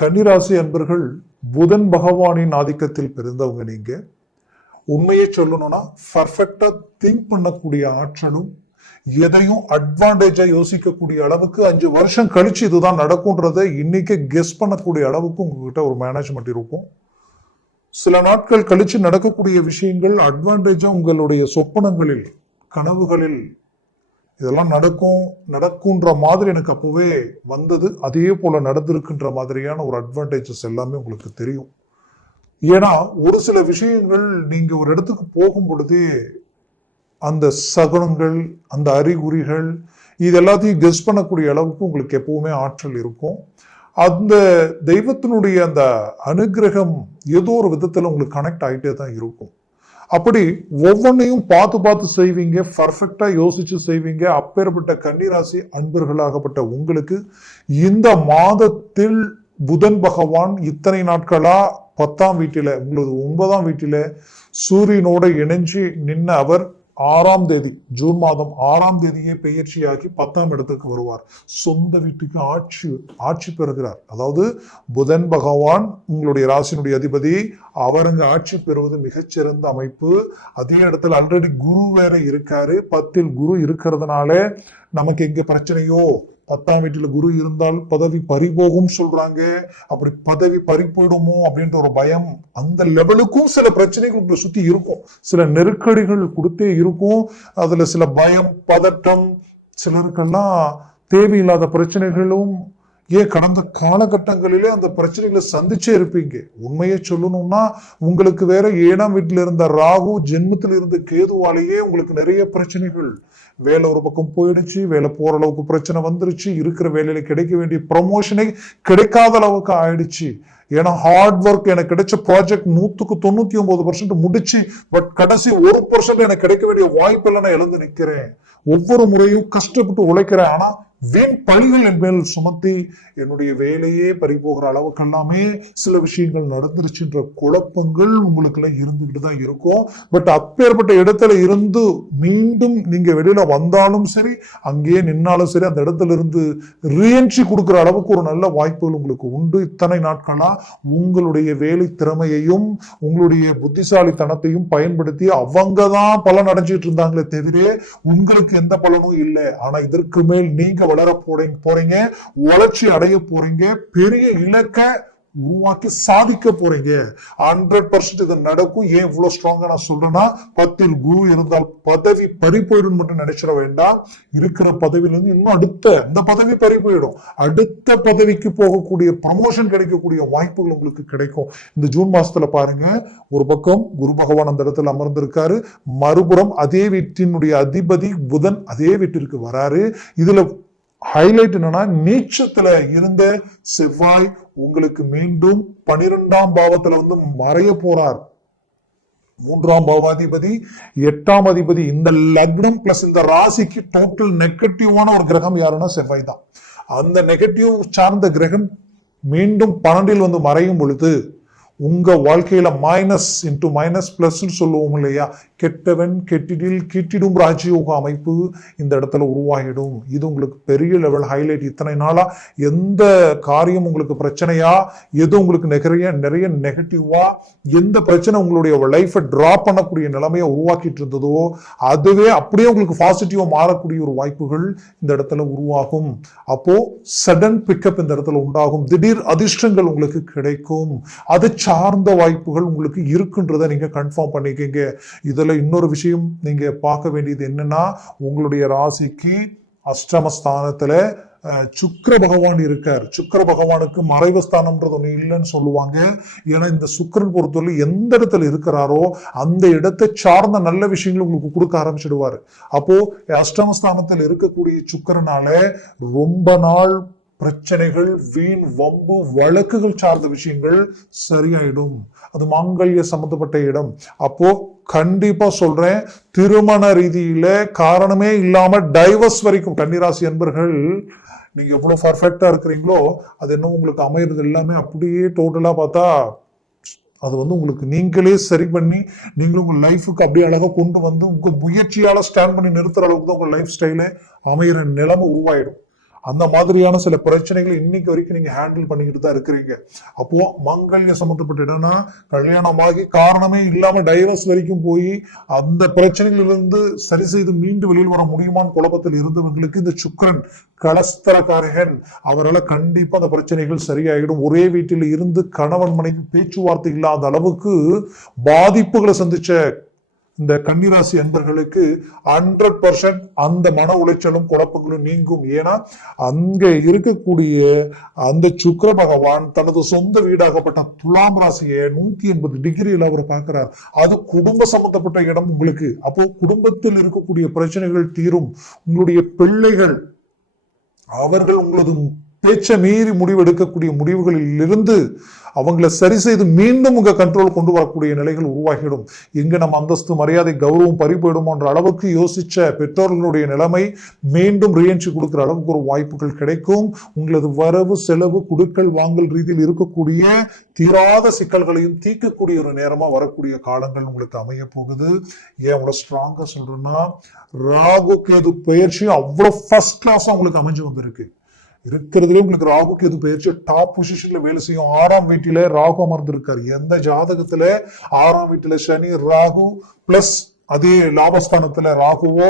கன்னிராசி அன்பர்கள், புதன் பகவானின் ஆதிக்கத்தில் பிறந்தவங்க நீங்க. உண்மையை சொல்லணும்னா பர்ஃபெக்டா திங்க் பண்ணக்கூடிய ஆற்றலும், எதையும் அட்வான்டேஜா யோசிக்கக்கூடிய அளவுக்கு 5 வருஷம் கழிச்சு இதுதான் நடக்கும்ன்றதை இன்னைக்கு கெஸ் பண்ணக்கூடிய அளவுக்கு உங்ககிட்ட ஒரு மேனேஜ்மெண்ட் இருக்கும். சில நாட்கள் கழிச்சு நடக்கக்கூடிய விஷயங்கள் அட்வான்டேஜா உங்களுடைய சொப்பனங்களில், கனவுகளில் இதெல்லாம் நடக்கும்ன்ற மாதிரி எனக்கு அப்பவே வந்தது. அதே போல நடந்திருக்குன்ற மாதிரியான ஒரு அட்வான்டேஜஸ் எல்லாமே உங்களுக்கு தெரியும். ஏன்னா ஒரு சில விஷயங்கள் நீங்க ஒரு இடத்துக்கு போகும் பொழுதே அந்த சகுனங்கள், அந்த அறிகுறிகள், இது எல்லாத்தையும் கெஸ் பண்ணக்கூடிய அளவுக்கு உங்களுக்கு எப்பவுமே ஆற்றல் இருக்கும். அந்த தெய்வத்தினுடைய அந்த அனுகிரகம் ஏதோ ஒரு விதத்துல உங்களுக்கு கனெக்ட் ஆகிட்டே தான் இருக்கும். அப்படி ஒவ்வொன்றையும் பார்த்து பார்த்து செய்வீங்க, பர்ஃபெக்டா யோசிச்சு செய்வீங்க. அப்பேற்பட்ட கன்னிராசி அன்பர்களாகப்பட்ட உங்களுக்கு இந்த மாதத்தில் புதன் பகவான் இத்தனை நாட்களா 10ஆம் வீட்டில, உங்களது 9ஆம் வீட்டில சூரியனோட இணைஞ்சு நின்ன அவர் 6ஆம் தேதி, ஜூன் மாதம் 6ஆம் தேதியே பெயர்ச்சியாகி 10ஆம் இடத்துக்கு வருவார். சொந்த வீட்டுக்கு ஆட்சி பெறுகிறார். அதாவது புதன் பகவான் உங்களுடைய ராசியினுடைய அதிபதி, அவருங்க ஆட்சி பெறுவது மிகச்சிறந்த அமைப்பு. அதே இடத்துல ஆல்ரெடி குரு வேற இருக்காரு. 10ல் குரு இருக்கிறதுனால நமக்கு எங்க பிரச்சனையோ, 10ஆம் வீட்டுல குரு இருந்தால் பதவி பறிபோகும் சொல்றாங்க. அப்படி பதவி பறி போயிடுமோ அப்படின்ற ஒரு பயம், அந்த லெவலுக்கும் சில பிரச்சனைகள் உங்களை சுத்தி இருக்கும். சில நெருக்கடிகள் கொடுத்தே இருக்கும். அதுல சில பயம், பதட்டம், சிலருக்கெல்லாம் தேவையில்லாத பிரச்சனைகளும், ஏன் கடந்த காலகட்டங்களிலே அந்த பிரச்சனைகளை சந்திச்சே இருப்பீங்க. உண்மையை சொல்லணும்னா உங்களுக்கு வேற 7ஆம் வீட்டில் இருந்த ராகு, ஜென்மத்தில் இருந்த கேதுவாலேயே உங்களுக்கு நிறைய பிரச்சனைகள். வேலை ஒரு பக்கம் போயிடுச்சு, வேலை போற அளவுக்கு பிரச்சனை வந்துருச்சு, இருக்கிற வேலையில கிடைக்க வேண்டிய ப்ரமோஷனே கிடைக்காத அளவுக்கு ஆயிடுச்சு. ஏன்னா ஹார்ட் ஒர்க், எனக்கு கிடைச்ச ப்ராஜெக்ட் 100க்கு 99% முடிச்சு, பட் கடைசி 1% எனக்கு கிடைக்க வேண்டிய வாய்ப்பெல்லாம் நான் இழந்து நிற்கிறேன். ஒவ்வொரு முறையும் கஷ்டப்பட்டு உழைக்கிறேன், ஆனா வீண் பழிகள் என் மேல் சுமத்தி என்னுடைய வேலையே பறிபோகிற அளவுக்கு எல்லாமே சில விஷயங்கள் நடந்துருச்சுன்ற குழப்பங்கள் உங்களுக்கு எல்லாம் இருந்துகிட்டு தான் இருக்கும். பட் அப்பேற்பட்ட இடத்துல இருந்து மீண்டும் நீங்க வெளியில வந்தாலும் சரி, அங்கேயே நின்னாலும் சரி, அந்த இடத்துல இருந்து ரீஎன்ட்ரி கொடுக்குற அளவுக்கு ஒரு நல்ல வாய்ப்புகள் உங்களுக்கு உண்டு. இத்தனை நாட்களா உங்களுடைய வேலை திறமையையும் உங்களுடைய புத்திசாலித்தனத்தையும் பயன்படுத்தி அவங்கதான் பலன் அடைஞ்சிட்டு இருந்தாங்களே தவிர உங்களுக்கு எந்த பலனும் இல்லை. ஆனா இதற்கு மேல் நீங்க வளர போறீங்க, வளர்ச்சி அடைய போறீங்க, பெரிய இலக்கை உருவாக்கி சாதிக்க போறீங்க. 100% இது நடக்கும். ஏன் இவ்வளவு ஸ்ட்ராங்கா நான் சொல்றேன்னா, 10ல் குரு இருந்தால் பதவி பறி போயிடும் மட்டும் நினைச்சிட வேண்டாம். இருக்கிற பதவியில இருந்து இன்னும் அந்த பதவி பறி போயிடும். அடுத்த பதவிக்கு போகக்கூடிய, ப்ரமோஷன் கிடைக்கக்கூடிய வாய்ப்புகள் உங்களுக்கு கிடைக்கும். இந்த ஜூன் மாசத்துல பாருங்க, ஒரு பக்கம் குரு பகவான் அந்த இடத்துல அமர்ந்திருக்காரு, மறுபுறம் அதே வீட்டினுடைய அதிபதி புதன் அதே வீட்டிற்கு வராரு. இதுல ஹைலைட் என்னன்னா, நீச்சத்துல இருந்த செவ்வாய் உங்களுக்கு மீண்டும் 12ஆம் பாவத்துல வந்து மறைய போறார். 3ஆம் பாவாதிபதி, 8ஆம் அதிபதி, இந்த லக்னம் பிளஸ் இந்த ராசிக்கு டோட்டல் நெகட்டிவான ஒரு கிரகம் யாருன்னா செவ்வாய் தான். அந்த நெகட்டிவ் சார்ந்த கிரகம் மீண்டும் 12ல் வந்து மறையும் பொழுது உங்க வாழ்க்கையில மைனஸ் இன்டு மைனஸ் பிளஸ் சொல்லுவோம் இல்லையா, கெட்டவன் கெட்டிடும் ராஜயோக அமைப்பு இந்த இடத்துல உருவாகிடும். இது உங்களுக்கு பெரிய லெவல் ஹைலைட். இத்தனை நாளா எந்த காரியம் உங்களுக்கு பிரச்சனையா, எது உங்களுக்கு நிறைய நெகட்டிவா, எந்த பிரச்சனை உங்களுடைய லைஃபை டிராப் பண்ணக்கூடிய நிலைமையை உருவாக்கிட்டு இருந்ததோ, அதுவே அப்படியே உங்களுக்கு பாசிட்டிவா மாறக்கூடிய ஒரு வாய்ப்புகள் இந்த இடத்துல உருவாகும். அப்போ சடன் பிக்கப் இந்த இடத்துல உண்டாகும். திடீர் அதிர்ஷ்டங்கள் உங்களுக்கு கிடைக்கும். அது சார்ந்த வாய்ப்புகள் உங்களுக்கு இருக்குன்றதை நீங்க கன்ஃபார்ம் பண்ணிக்கங்க. இதுல இன்னொரு விஷயம் நீங்க பார்க்க வேண்டியது என்னன்னா, உங்களுடைய ராசிக்கு அஷ்டமஸ்தானத்துல சுக்கிர பகவான் இருக்கார். சுக்கிர பகவானுக்கு மறைவு ஸ்தானம்ன்றது ஒண்ணு இல்லைன்னு சொல்லுவாங்க. ஏன்னா இந்த சுக்கிரன் பொறுத்தவரை எந்த இடத்துல இருக்கிறாரோ அந்த இடத்தை சார்ந்த நல்ல விஷயங்கள் உங்களுக்கு கொடுக்க ஆரம்பிச்சிடுவாரு. அப்போ அஷ்டமஸ்தானத்தில் இருக்கக்கூடிய சுக்கிரனால ரொம்ப நாள் பிரச்சனைகள், வீண் வம்பு வழக்குகள் சார்ந்த விஷயங்கள் சரியாயிடும். அது மாங்கல்ய சம்பந்தப்பட்ட இடம். அப்போ கண்டிப்பா சொல்றேன், திருமண ரீதியில காரணமே இல்லாம டைவர்ஸ் வரைக்கும் கன்னிராசி அன்பர்கள் நீங்க எவ்வளவு பர்ஃபெக்டா இருக்கிறீங்களோ அது என்ன உங்களுக்கு அமைகிறது எல்லாமே அப்படியே டோட்டலா பார்த்தா அது வந்து உங்களுக்கு நீங்களே சரி பண்ணி நீங்களும் உங்க லைஃபுக்கு அப்படியே அழகா கொண்டு வந்து உங்க முயற்சியால ஸ்டாண்ட் பண்ணி நிறுத்துற அளவுக்கு தான் உங்க லைஃப் ஸ்டைல அமைகிற நிலைமை உருவாயிடும். அந்த மாதிரியான சில பிரச்சனைகளை இன்னைக்கு வரைக்கும் நீங்க ஹேண்டில் பண்ணிக்கிட்டு தான் இருக்கிறீங்க. அப்போ மங்கல்ய சம்பந்தப்பட்ட இடம்னா கல்யாணமாகி காரணமே இல்லாம டைவர்ஸ் வரைக்கும் போய் அந்த பிரச்சனைகளிலிருந்து சரி செய்து மீண்டு வெளியில் வர முடியுமான்னு குழப்பத்தில் இருந்தவங்களுக்கு இந்த சுக்கிரன் கலஸ்தரக்காரகன் அவரால் கண்டிப்பா அந்த பிரச்சனைகள் சரியாயிடும். ஒரே வீட்டில் இருந்து கணவன் மனைவி பேச்சுவார்த்தை இல்லாத அளவுக்கு பாதிப்புகளை சந்திச்ச இந்த கன்னிராசி அன்பர்களுக்கு 100% அந்த மன உளைச்சலும் குழப்பங்களும் நீங்கும். ஏன்னா அங்க இருக்கக்கூடிய அந்த சுக்கிர பகவான் தனது சொந்த வீடாகப்பட்ட துலாம் ராசியை 180 டிகிரியில் அவர் பார்க்கிறார். அது குடும்ப சம்பந்தப்பட்ட இடம் உங்களுக்கு. அப்போ குடும்பத்தில் இருக்கக்கூடிய பிரச்சனைகள் தீரும். உங்களுடைய பிள்ளைகள் அவர்கள் உங்களது பேச்ச மீறி முடிவெடுக்கக்கூடிய முடிவுகளில் இருந்து அவங்களை சரி செய்து மீண்டும் உங்க கண்ட்ரோல் கொண்டு வரக்கூடிய நிலைகள் உருவாகிடும். எங்க நம்ம அந்தஸ்து மரியாதை கௌரவம் பறிபோயிடுமோன்ற அளவுக்கு யோசிச்ச பெற்றோர்களுடைய நிலைமை மீண்டும் ரீஎன்ட்ரி கொடுக்கிற அளவுக்கு ஒரு வாய்ப்புகள் கிடைக்கும். உங்களது வரவு செலவு குடுக்கல் வாங்கல் ரீதியில் இருக்கக்கூடிய தீராத சிக்கல்களையும் தீர்க்கக்கூடிய ஒரு நேரமா வரக்கூடிய காலங்கள் உங்களுக்கு அமைய போகுது. ஏன் அவ்வளவு ஸ்ட்ராங்கா சொல்றேன்னா ராகு கேது பயிற்சியும் அவ்வளவு ஃபர்ஸ்ட் கிளாஸா உங்களுக்கு அமைஞ்சு வந்திருக்கு. இருக்கிறதுல உங்களுக்கு ராகு கேது பயிற்சி டாப் பொசிஷன்ல வேலை செய்யும். 6ஆம் வீட்டில ராகு அமர்ந்து இருக்காரு. எந்த ஜாதகத்துல 6ஆம் வீட்டுல சனி ராகு பிளஸ் அதே லாபஸ்தானத்துல ராகுவோ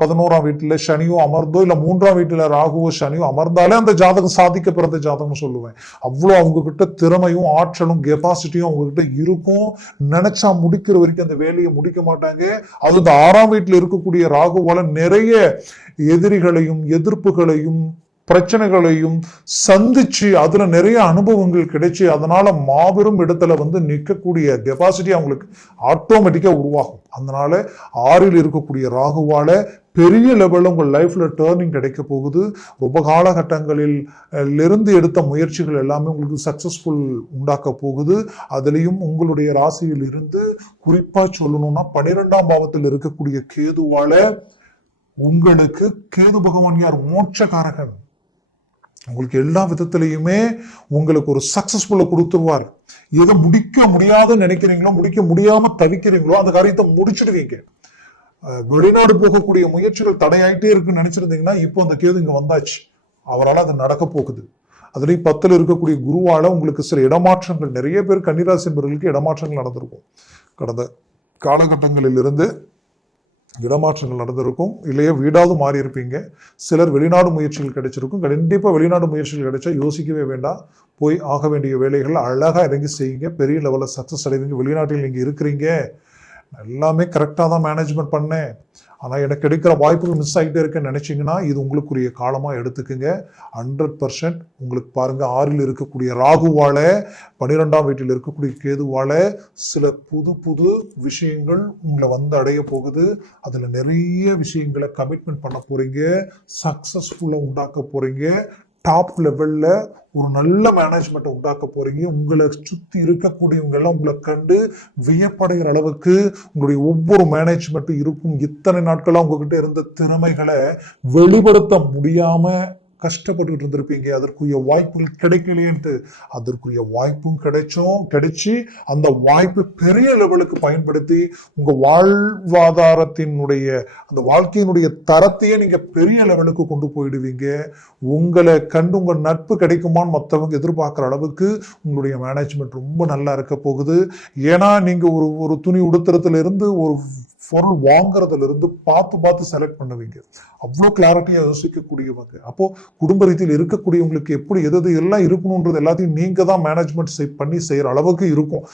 11ஆம் வீட்டுல சனியோ அமர்ந்தோ இல்ல 3ஆம் வீட்டுல ராகுவோ சனியோ அமர்ந்தாலே அந்த ஜாதகம் சாதிக்க பிறந்த ஜாதகம் சொல்லுவேன். அவ்வளவு அவங்க கிட்ட திறமையும் ஆற்றலும் கெப்பாசிட்டியும் அவங்க கிட்ட இருக்கும். நினைச்சா முடிக்கிற வரைக்கும் அந்த வேலையை முடிக்க மாட்டாங்க. அது இந்த 6ஆம் வீட்டுல இருக்கக்கூடிய ராகுவால நிறைய எதிரிகளையும் எதிர்ப்புகளையும் பிரச்சனைகளையும் சந்திச்சு அதுல நிறைய அனுபவங்கள் கிடைச்சு அதனால மாபெரும் இடத்துல நிற்கக்கூடிய கெப்பாசிட்டி அவங்களுக்கு ஆட்டோமேட்டிக்கா உருவாகும். அதனால 6ல் இருக்கக்கூடிய ராகுவால பெரிய லெவல்ல உங்க லைஃப்ல டேர்னிங் கிடைக்க போகுது. ரொம்ப காலகட்டங்களில் இருந்து எடுத்த முயற்சிகள் எல்லாமே உங்களுக்கு சக்சஸ்ஃபுல் உண்டாக்க போகுது. அதுலயும் உங்களுடைய ராசியில் இருந்து குறிப்பா சொல்லணும்னா 12ஆம் பாவத்தில் இருக்கக்கூடிய கேதுவால உங்களுக்கு கேது பகவான் யார் மோட்சக்காரகன். உங்களுக்கு எல்லா விதத்திலையுமே உங்களுக்கு ஒரு சக்சஸ்ஃபுல்ல கொடுத்துருவார். எதை முடிக்க முடியாதுன்னு நினைக்கிறீங்களோ முடிக்க முடியாம தவிக்கிறீங்களோ அந்த காரியத்தை முடிச்சிடுவீங்க. வெளிநாடு போகக்கூடிய முயற்சிகள் தடையாயிட்டே இருக்குன்னு நினைச்சிருந்தீங்கன்னா இப்போ அந்த கேது இங்க வந்தாச்சு. அவரால் அது நடக்க போகுது. அதுலயும் 10ல் இருக்கக்கூடிய குருவால உங்களுக்கு சில இடமாற்றங்கள் நிறைய பேர் கன்னிராசி என்பவர்களுக்கு இடமாற்றங்கள் நடந்திருக்கும். கடந்த காலகட்டங்களில் இருந்து இடமாற்றங்கள் நடந்திருக்கும். இல்லையே வீடாவது மாறி இருப்பீங்க. சிலர் வெளிநாடு முயற்சிகள் கிடைச்சிருக்கும். கண்டிப்பா வெளிநாடு முயற்சிகள் கிடைச்சா யோசிக்கவே வேண்டாம். போய் ஆக வேண்டிய வேலைகள் அழகா இறங்கி செய்யுங்க. பெரிய லெவலில் சக்சஸ் அடைவீங்க. வெளிநாட்டில் நீங்க இருக்கிறீங்க எல்லாமே கரெக்டாக தான் மேனேஜ்மெண்ட் பண்ணேன், ஆனால் எனக்கு கிடைக்கிற வாய்ப்புகள் மிஸ் ஆகிட்டே இருக்குன்னு நினைச்சிங்கன்னா இது உங்களுக்குரிய காலமாக எடுத்துக்குங்க. 100% உங்களுக்கு பாருங்க 6ல் இருக்கக்கூடிய ராகுவால 12ஆம் வீட்டில் இருக்கக்கூடிய கேதுவால சில புது புது விஷயங்கள் உங்களை அடைய போகுது. அதில் நிறைய விஷயங்களை கமிட்மெண்ட் பண்ண போறீங்க, சக்சஸ்ஃபுல்லாக உண்டாக்க போறீங்க. டாப் லெவல்ல ஒரு நல்ல மேனேஜ்மெண்ட் உண்டாக்க போறீங்க. உங்களை சுத்தி இருக்கக்கூடியவங்க எல்லாம் உங்களை கண்டு வியப்படைகிற அளவுக்கு உங்களுடைய ஒவ்வொரு மேனேஜ்மெண்ட்டும் இருக்கும். இத்தனை நாட்களா உங்ககிட்ட இருந்த திறமைகளை வெளிப்படுத்த முடியாம கஷ்டப்பட்டு இருந்திருப்பீங்க. அதற்குரிய வாய்ப்புகள் கிடைக்கலையேன்ட்டு அதற்குரிய வாய்ப்பும் கிடைச்சு அந்த வாய்ப்பு பெரிய லெவலுக்கு பயன்படுத்தி உங்க வாழ்வாதாரத்தினுடைய அந்த வாழ்க்கையினுடைய தரத்தையே நீங்க பெரிய லெவலுக்கு கொண்டு போயிடுவீங்க. உங்களை கண்டு உங்க நட்பு கிடைக்குமான்னு மற்றவங்க எதிர்பார்க்குற அளவுக்கு உங்களுடைய மேனேஜ்மெண்ட் ரொம்ப நல்லா இருக்க போகுது. ஏன்னா நீங்க ஒரு துணி உடுத்துறதுல இருந்து ஒரு பொருள் வாங்குறதுல இருந்து பார்த்து செலக்ட் பண்ணுவீங்க. அவ்வளோ கிளாரிட்டியா யோசிக்கக்கூடியவங்க. அப்போ குடும்ப ரீதியில் இருக்கக்கூடியவங்களுக்கு எப்படி எது எல்லாம் இருக்கணும்ன்றது எல்லாத்தையும் நீங்க தான் மேனேஜ்மெண்ட் பண்ணி செய்யற அளவுக்கு இருக்கும்.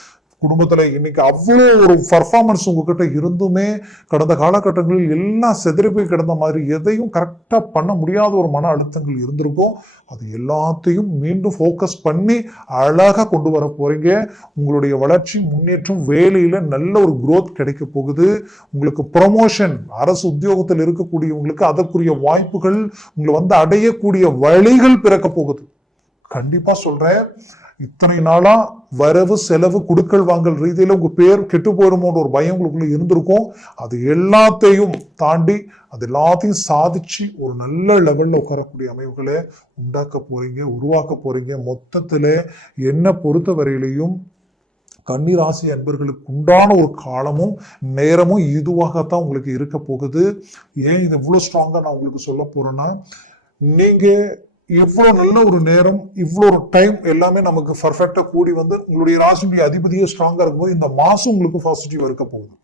குடும்பத்துல இன்னைக்கு அவ்வளோ ஒரு பர்ஃபார்மன்ஸ் உங்ககிட்ட இருந்துமே கடந்த காலகட்டங்களில் எல்லாம் செதறி போய் கிடந்த மாதிரி எதையும் கரெக்டா பண்ண முடியாத ஒரு மன அழுத்தங்கள் இருந்திருக்கும். அது எல்லாத்தையும் மீண்டும் ஃபோக்கஸ் பண்ணி அழகா கொண்டு வர போறீங்க. உங்களுடைய வளர்ச்சி முன்னேற்றம் வேலையில நல்ல ஒரு growth கிடைக்க போகுது. உங்களுக்கு ப்ரொமோஷன் அரசு உத்தியோகத்தில் இருக்கக்கூடியவங்களுக்கு அதற்குரிய வாய்ப்புகள் உங்களை அடையக்கூடிய வழிகள் பிறக்க போகுது. கண்டிப்பா சொல்றேன். இத்தனை நாளா வரவு செலவு குடுக்கல் வாங்கல் ரீதியில உங்க பேர் கெட்டு போயிடுமோன்ற ஒரு பயம் உங்களுக்குள்ள இருந்திருக்கும். அது எல்லாத்தையும் தாண்டி அது எல்லாத்தையும் சாதிச்சு ஒரு நல்ல லெவல்ல உட்காரக்கூடிய அமைவுகளை உண்டாக்க போறீங்க, உருவாக்க போறீங்க. மொத்தத்துல என்ன பொறுத்த வரையிலையும் கன்னிராசி அன்பர்களுக்கு உண்டான ஒரு காலமும் நேரமும் இதுவாகத்தான் உங்களுக்கு இருக்க போகுது. ஏன் இது இவ்வளவு ஸ்ட்ராங்கா நான் உங்களுக்கு சொல்ல போறேன்னா நீங்க எவ்வளவு நல்ல ஒரு நேரம், இவ்வளவு ஒரு டைம் எல்லாமே நமக்கு பர்ஃபெக்டா கூடி வந்து உங்களுடைய ராசியுடைய அதிபதியே ஸ்ட்ராங்கா இருக்கும்போது இந்த மாசம் உங்களுக்கு பாசிட்டிவ் இருக்க போகுது.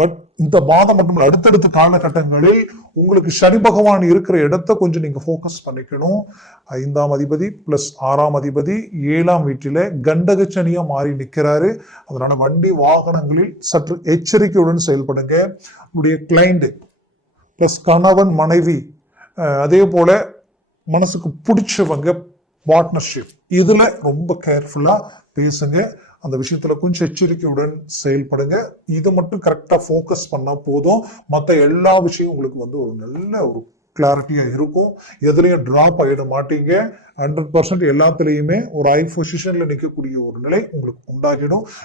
பட் இந்த மாதம் மட்டும் அடுத்தடுத்த காலகட்டங்களில் உங்களுக்கு சனி பகவான் இருக்கிற இடத்த கொஞ்சம் நீங்க போக்கஸ் பண்ணிக்கணும். 5ஆம் அதிபதி பிளஸ் 6ஆம் அதிபதி 7ஆம் வீட்டில கண்டக சனியா மாறி நிற்கிறாரு. அதனால வண்டி வாகனங்களில் சற்று எச்சரிக்கையுடன் செயல்படுங்க. உங்களுடைய கிளைண்ட் பிளஸ் கணவன் மனைவி, அதே போல மனசுக்கு பிடிச்சவங்க, பார்ட்னர்ஷிப், இதுல ரொம்ப கேர்ஃபுல்லா பேசுங்க. அந்த விஷயத்துல கொஞ்சம் எச்சரிக்கையுடன் செயல்படுங்க. இதை மட்டும் கரெக்டா போக்கஸ் பண்ணா போதும். மற்ற எல்லா விஷயம் உங்களுக்கு வந்து ஒரு நல்ல ஒரு கிளாரிட்டியா இருக்கும். எதுலையும் டிராப் ஆயிட மாட்டீங்க. 100% எல்லாத்துலயுமே ஒரு ஹை பொசிஷன்ல நிற்கக்கூடிய ஒரு நிலை உங்களுக்கு உண்டாகிடும்.